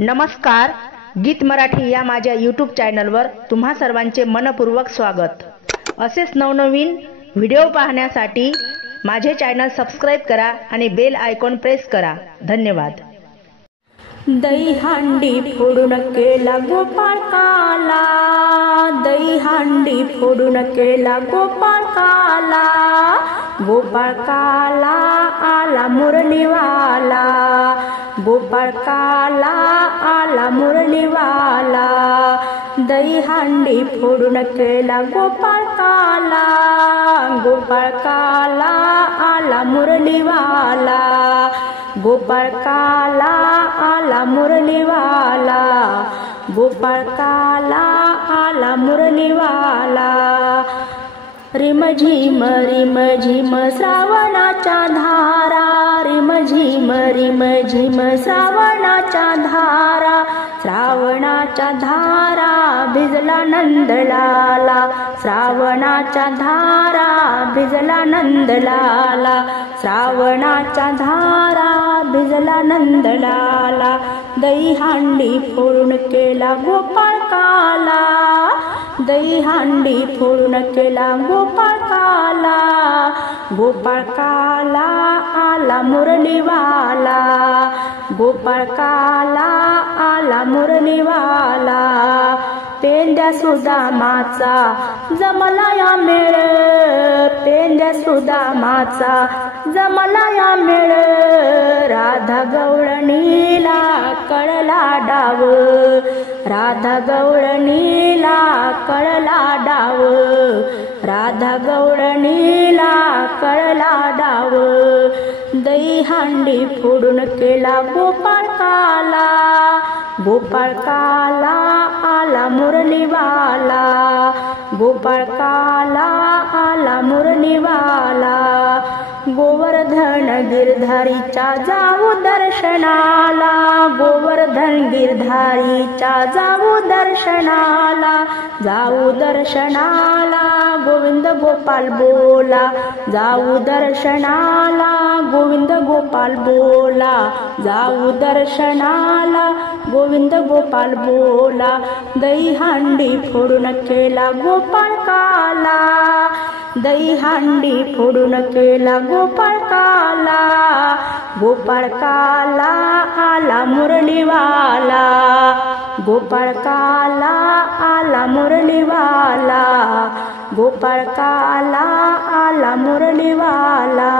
नमस्कार, गीत मराठी या माझ्या यूट्यूब चॅनलवर तुम्हा सर्वांचे मनपूर्वक स्वागत। असेच नवनवीन व्हिडिओ पाहण्यासाठी माझे चॅनल सबस्क्राइब करा आणि बेल आयकॉन प्रेस करा। धन्यवाद। दहीहंडी फोडून केला गोपाळ काला, दहीहंडी फोडून केला गोपाळ काला, गोपाळ काला आला मुरलीवाला, गोपाळ काला आला मुरलीवाला, दहीहंडी फोडून केला गोपाळ काला, गोपाळ काला आला मुरलीवाला, गोपाळ काला आला मुरलीवाला, गोपाळ काला आला मुरलीवाला। रिम झिम श्रावणाच्या धारा, रिम झिम श्रावणाच्या धारा, श्रावणाच्या धारा भिजला नंदलाला, श्रावणाच्या धारा भिजला नंदलाला, श्रावणाच्या धारा भिजला नंदलाला, दहीहंडी फोडून केला गोपाळ काला, दहीहंडी फोडून केला गोपाळ काला, गोपाळ काला आला मुरलीवाला, गोपाळ काला आला मुरलीवाला। पेंद्या सुदामाचा जमला या मेळ, पेंद्या सुदामाचा जमला या मेळ, राधा गवळणीला कळला डाव, राधा गवळणीला कळला डाव, राधा गवळणीला कळला डाव, दहीहंडी फोडून केला गोपाळ काला, गोपाळ काला आला मुरलीवाला, गोपाळ काला आला मुरलीवाला। गोवर्धन गिरधारीच्या जाऊ दर्शनाला, गोवर्धन गिरधारीच्या जाऊ दर्शनाला, जाऊ दर्शनाला गोविंद गोपाल बोला, जाऊ दर्शनाला गोविंद गोपाल बोला, जाऊ दर्शनाला गोविंद गोपाल बोला, दहीहंडी फोडून केला गोपाळ काला, दहीहंडी फोडून केला गोपाळ काला, गोपाळ काला आला मुरलीवाला, गोपाळ काला आला मुरलीवाला, गोपाळ काला आला मुरलीवाला।